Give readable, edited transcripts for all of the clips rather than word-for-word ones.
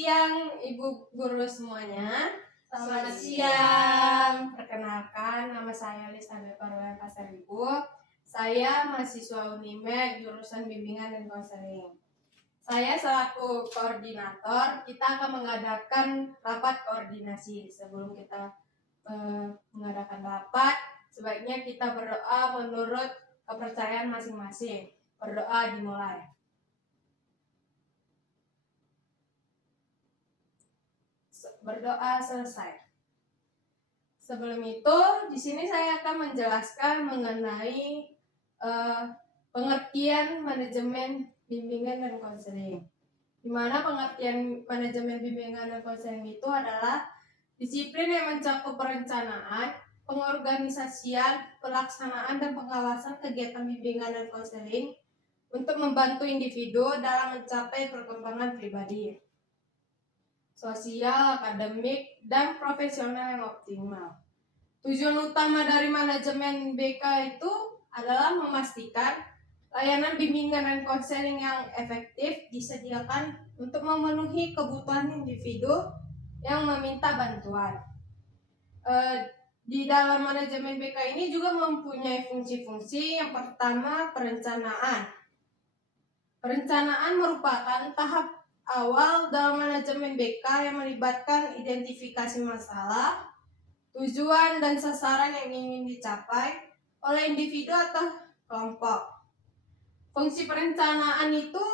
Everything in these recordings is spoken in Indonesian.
siang Ibu Guru semuanya. Selamat siang. Perkenalkan, nama saya Lisandra Parwayan Pasaribu. Saya mahasiswa Unimed jurusan Bimbingan dan Konseling. Saya selaku koordinator, kita akan mengadakan rapat koordinasi. Sebelum kita mengadakan rapat, sebaiknya kita berdoa menurut kepercayaan masing-masing. Berdoa dimulai. Berdoa selesai. Sebelum itu, di sini saya akan menjelaskan mengenai pengertian manajemen bimbingan dan konseling. Di mana pengertian manajemen bimbingan dan konseling itu adalah disiplin yang mencakup perencanaan, pengorganisasian, pelaksanaan dan pengawasan kegiatan bimbingan dan konseling untuk membantu individu dalam mencapai perkembangan pribadi, sosial, akademik, dan profesional yang optimal. Tujuan utama dari manajemen BK itu adalah memastikan layanan bimbingan dan konseling yang efektif disediakan untuk memenuhi kebutuhan individu yang meminta bantuan. Di dalam manajemen BK ini juga mempunyai fungsi-fungsi. Yang pertama, perencanaan. Perencanaan merupakan tahap awal dalam manajemen BK yang melibatkan identifikasi masalah, tujuan dan sasaran yang ingin dicapai oleh individu atau kelompok. Fungsi perencanaan itu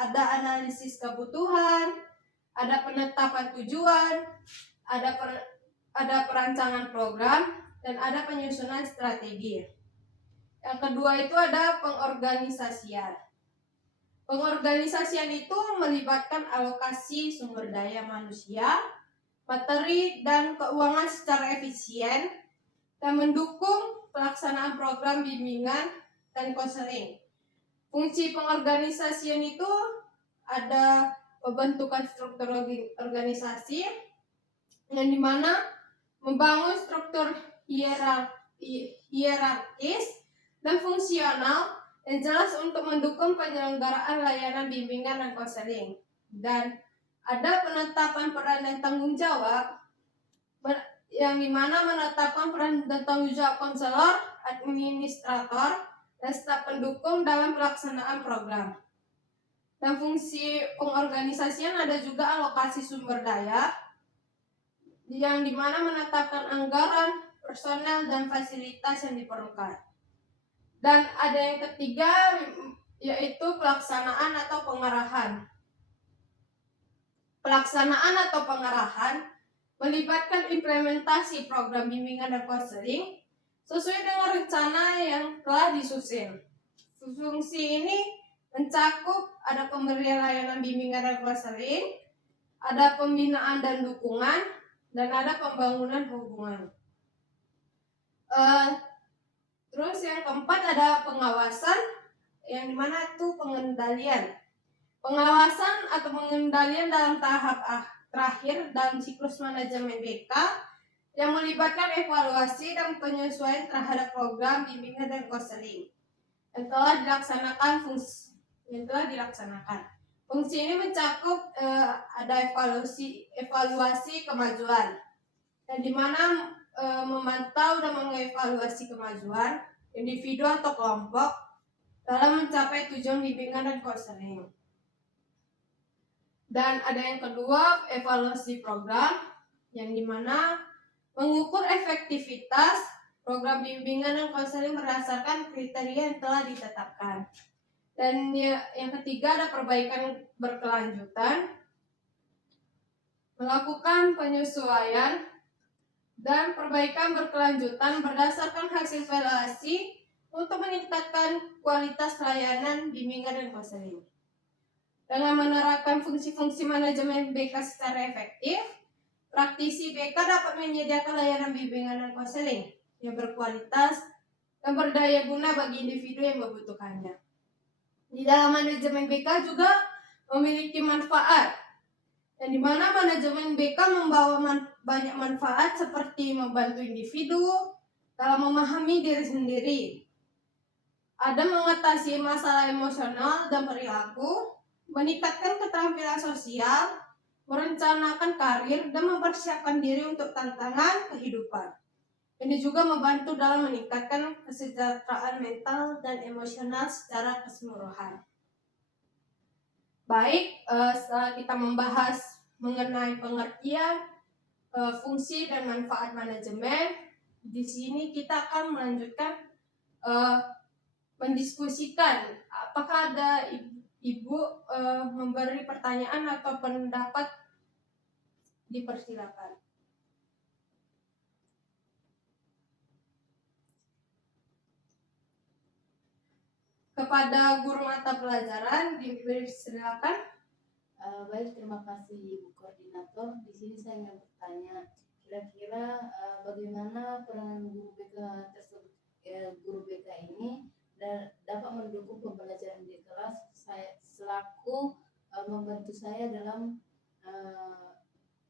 ada analisis kebutuhan, ada penetapan tujuan, ada perancangan program, dan ada penyusunan strategi. Yang kedua itu ada pengorganisasian. Pengorganisasian itu melibatkan alokasi sumber daya manusia, materi, dan keuangan secara efisien dan mendukung pelaksanaan program bimbingan dan konseling. Fungsi pengorganisasian itu ada pembentukan struktur organisasi yang dimana membangun struktur hierarkis dan fungsional yang jelas untuk mendukung penyelenggaraan layanan bimbingan dan konseling. Dan ada penetapan peran dan tanggung jawab yang dimana menetapkan peran dan tanggung jawab konselor, administrator, dan staf pendukung dalam pelaksanaan program. Dan fungsi pengorganisasian ada juga alokasi sumber daya yang dimana menetapkan anggaran, personel, dan fasilitas yang diperlukan. Dan ada yang ketiga, yaitu pelaksanaan atau pengarahan. Pelaksanaan atau pengarahan melibatkan implementasi program bimbingan dan konseling sesuai dengan rencana yang telah disusun. Fungsi ini mencakup ada pemberian layanan bimbingan dan konseling, ada pembinaan dan dukungan, dan ada pembangunan hubungan. Terus yang keempat ada pengawasan, yang dimana itu pengendalian. Pengawasan atau pengendalian dalam tahap terakhir dalam siklus manajemen BK yang melibatkan evaluasi dan penyesuaian terhadap program bimbingan dan konseling yang telah dilaksanakan. Fungsi ini mencakup ada evaluasi kemajuan, yang dimana memantau dan mengevaluasi kemajuan individu atau kelompok dalam mencapai tujuan bimbingan dan konseling. Dan ada yang kedua, evaluasi program, yang dimana mengukur efektivitas program bimbingan dan konseling berdasarkan kriteria yang telah ditetapkan. Dan yang ketiga ada perbaikan berkelanjutan, melakukan penyesuaian dan perbaikan berkelanjutan berdasarkan hasil evaluasi untuk meningkatkan kualitas layanan bimbingan dan konseling. Dengan menerapkan fungsi-fungsi manajemen BK secara efektif, praktisi BK dapat menyediakan layanan bimbingan dan konseling yang berkualitas dan berdaya guna bagi individu yang membutuhkannya. Di dalam manajemen BK juga memiliki manfaat, yang dimana manajemen BK membawa banyak manfaat seperti membantu individu dalam memahami diri sendiri, ada mengatasi masalah emosional dan perilaku, meningkatkan keterampilan sosial, merencanakan karir, dan mempersiapkan diri untuk tantangan kehidupan. Ini juga membantu dalam meningkatkan kesejahteraan mental dan emosional secara keseluruhan. Baik, setelah kita membahas mengenai pengertian, fungsi dan manfaat manajemen, di sini kita akan melanjutkan mendiskusikan. Apakah ada ibu memberi pertanyaan atau pendapat? Dipersilakan. Kepada guru mata pelajaran dipersilakan. Baik, terima kasih Ibu Koordinator. Di sini saya ingin bertanya, kira-kira bagaimana peran guru BK tersebut, guru BK ini dapat mendukung pembelajaran di kelas saya selaku membantu saya dalam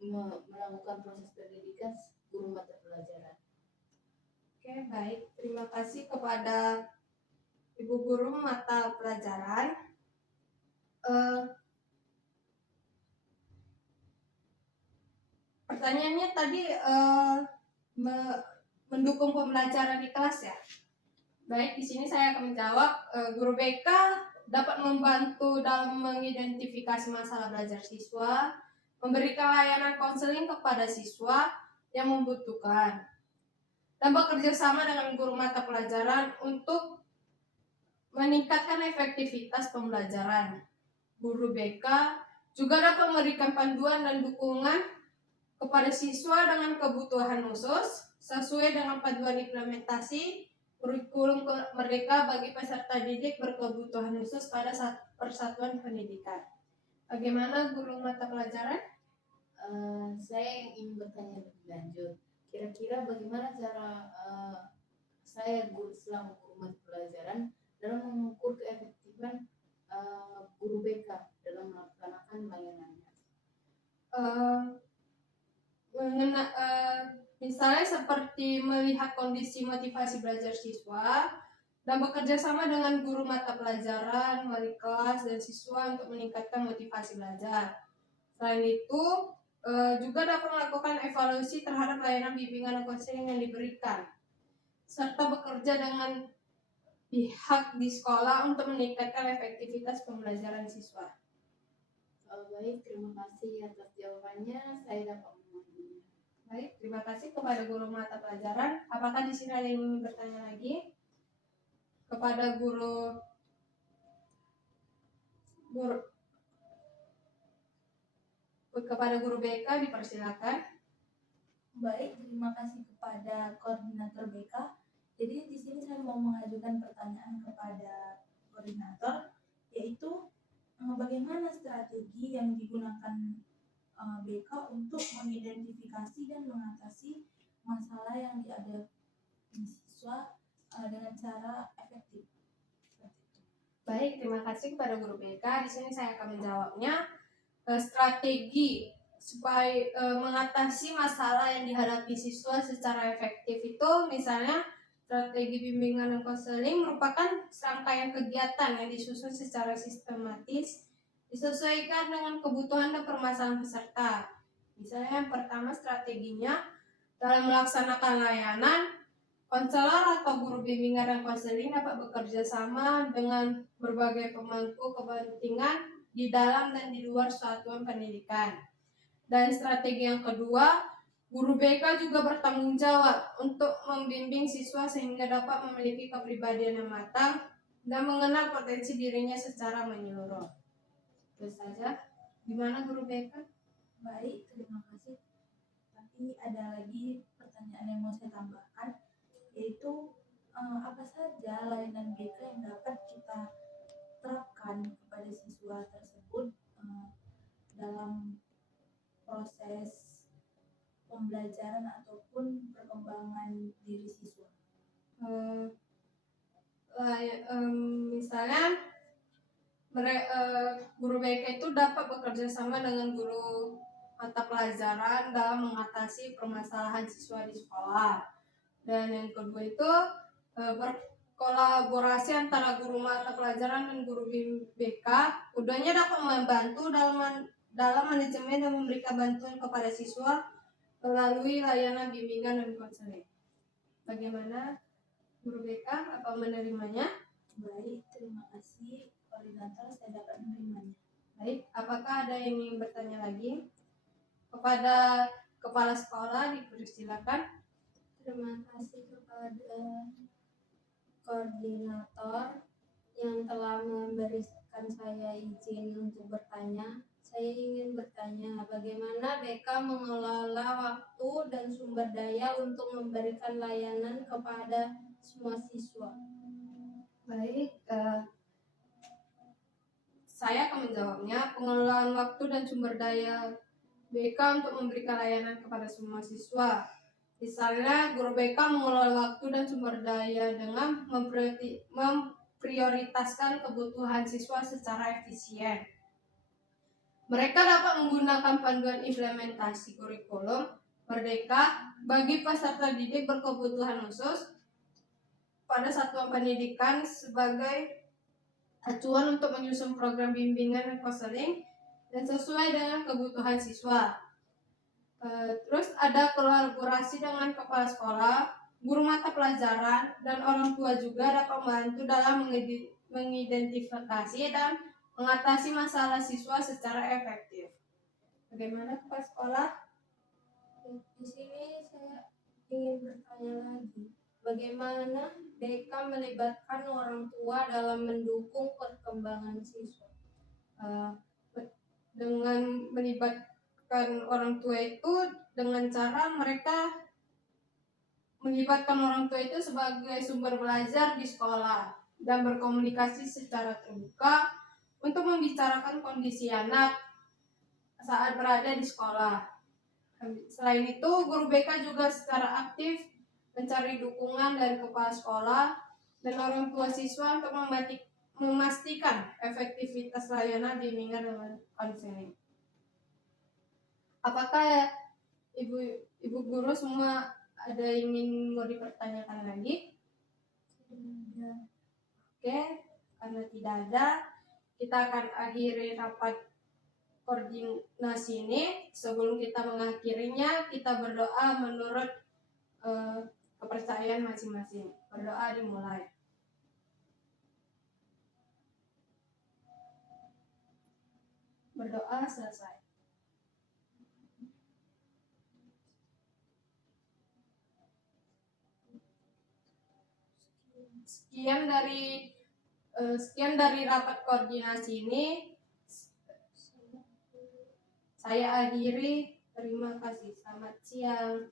melakukan proses pendidikan guru mata pelajaran. Oke, baik. Terima kasih kepada Ibu Guru mata pelajaran. Pertanyaannya tadi mendukung pembelajaran di kelas ya. Baik, di sini saya akan menjawab. Guru BK dapat membantu dalam mengidentifikasi masalah belajar siswa, memberikan layanan konseling kepada siswa yang membutuhkan, dan bekerja sama dengan guru mata pelajaran untuk meningkatkan efektivitas pembelajaran. Guru BK juga dapat memberikan panduan dan dukungan kepada siswa dengan kebutuhan khusus sesuai dengan panduan implementasi kurikulum merdeka bagi peserta didik berkebutuhan khusus pada persatuan pendidikan. Bagaimana guru mata pelajaran? Saya ingin bertanya lebih lanjut. Kira-kira bagaimana cara saya selaku guru mata pelajaran dalam mengukur keefektifan guru BK dalam melaksanakan layanannya? Misalnya seperti melihat kondisi motivasi belajar siswa dan bekerja sama dengan guru mata pelajaran, wali kelas, dan siswa untuk meningkatkan motivasi belajar. Selain itu, juga dapat melakukan evaluasi terhadap layanan bimbingan dan konseling yang diberikan, serta bekerja dengan pihak di sekolah untuk meningkatkan efektivitas pembelajaran siswa. Baik, terima kasih atas jawabannya. Saya dapat memahaminya. Baik, terima kasih kepada guru mata pelajaran. Apakah di sini ada yang ingin bertanya lagi? Kepada guru BK dipersilakan. Baik, terima kasih kepada koordinator BK. Jadi di sini saya mau mengajukan pertanyaan kepada koordinator, yaitu bagaimana strategi yang digunakan BK untuk mengidentifikasi dan mengatasi masalah yang dihadapi siswa dengan cara efektif. Baik, terima kasih kepada guru BK. Di sini saya akan menjawabnya. Strategi supaya mengatasi masalah yang dihadapi siswa secara efektif itu, misalnya strategi bimbingan dan konseling merupakan serangkaian kegiatan yang disusun secara sistematis, disesuaikan dengan kebutuhan dan permasalahan peserta. Misalnya yang pertama, strateginya dalam melaksanakan layanan, konselor atau guru bimbingan dan konseling dapat bekerja sama dengan berbagai pemangku kepentingan di dalam dan di luar satuan pendidikan. Dan strategi yang kedua, guru BK juga bertanggung jawab untuk membimbing siswa sehingga dapat memiliki kepribadian yang matang dan mengenal potensi dirinya secara menyeluruh. Itu saja. Gimana guru BK? Baik, terima kasih. Tapi ada lagi pertanyaan yang mau saya tambahkan, yaitu apa saja layanan BK yang dapat kita terapkan kepada siswa tersebut dalam proses pembelajaran ataupun perkembangan diri siswa. Misalnya guru BK itu dapat bekerja sama dengan guru mata pelajaran dalam mengatasi permasalahan siswa di sekolah. Dan yang kedua itu berkolaborasi antara guru mata pelajaran dan guru BK. Keduanya dapat membantu dalam dalam manajemen dan memberikan bantuan kepada siswa melalui layanan bimbingan dan konseling. Bagaimana Guru BK, apa menerimanya? Baik, terima kasih koordinator, saya dapat menerimanya. Baik, apakah ada yang ingin bertanya lagi? Kepada kepala sekolah dipersilakan. Terima kasih kepada koordinator yang telah memberikan saya izin untuk bertanya. Saya ingin bertanya, bagaimana BK mengelola waktu dan sumber daya untuk memberikan layanan kepada semua siswa? Baik, saya akan menjawabnya. Pengelolaan waktu dan sumber daya BK untuk memberikan layanan kepada semua siswa. Misalnya, guru BK mengelola waktu dan sumber daya dengan memprioritaskan kebutuhan siswa secara efisien. Mereka dapat menggunakan panduan implementasi kurikulum Merdeka bagi peserta didik berkebutuhan khusus pada satuan pendidikan sebagai acuan untuk menyusun program bimbingan dan konseling dan sesuai dengan kebutuhan siswa. Terus ada kolaborasi dengan kepala sekolah, guru mata pelajaran, dan orang tua juga dapat membantu dalam mengidentifikasi dan mengatasi masalah siswa secara efektif. Bagaimana kepala sekolah? Di sini saya ingin bertanya lagi, bagaimana BK melibatkan orang tua dalam mendukung perkembangan siswa? Dengan melibatkan orang tua itu dengan cara mereka melibatkan orang tua itu sebagai sumber belajar di sekolah dan berkomunikasi secara terbuka untuk membicarakan kondisi anak saat berada di sekolah. Selain itu, guru BK juga secara aktif mencari dukungan dari kepala sekolah dan orang tua siswa untuk memastikan efektivitas layanan bimbingan dan konseling. Apakah ibu guru semua ada yang ingin mau dipertanyakan lagi? Oke, karena tidak ada, kita akan akhiri rapat koordinasi ini. Sebelum kita mengakhirinya, kita berdoa menurut kepercayaan masing-masing. Berdoa dimulai. Berdoa selesai. Sekian dari rapat koordinasi ini. Saya akhiri. Terima kasih. Selamat siang.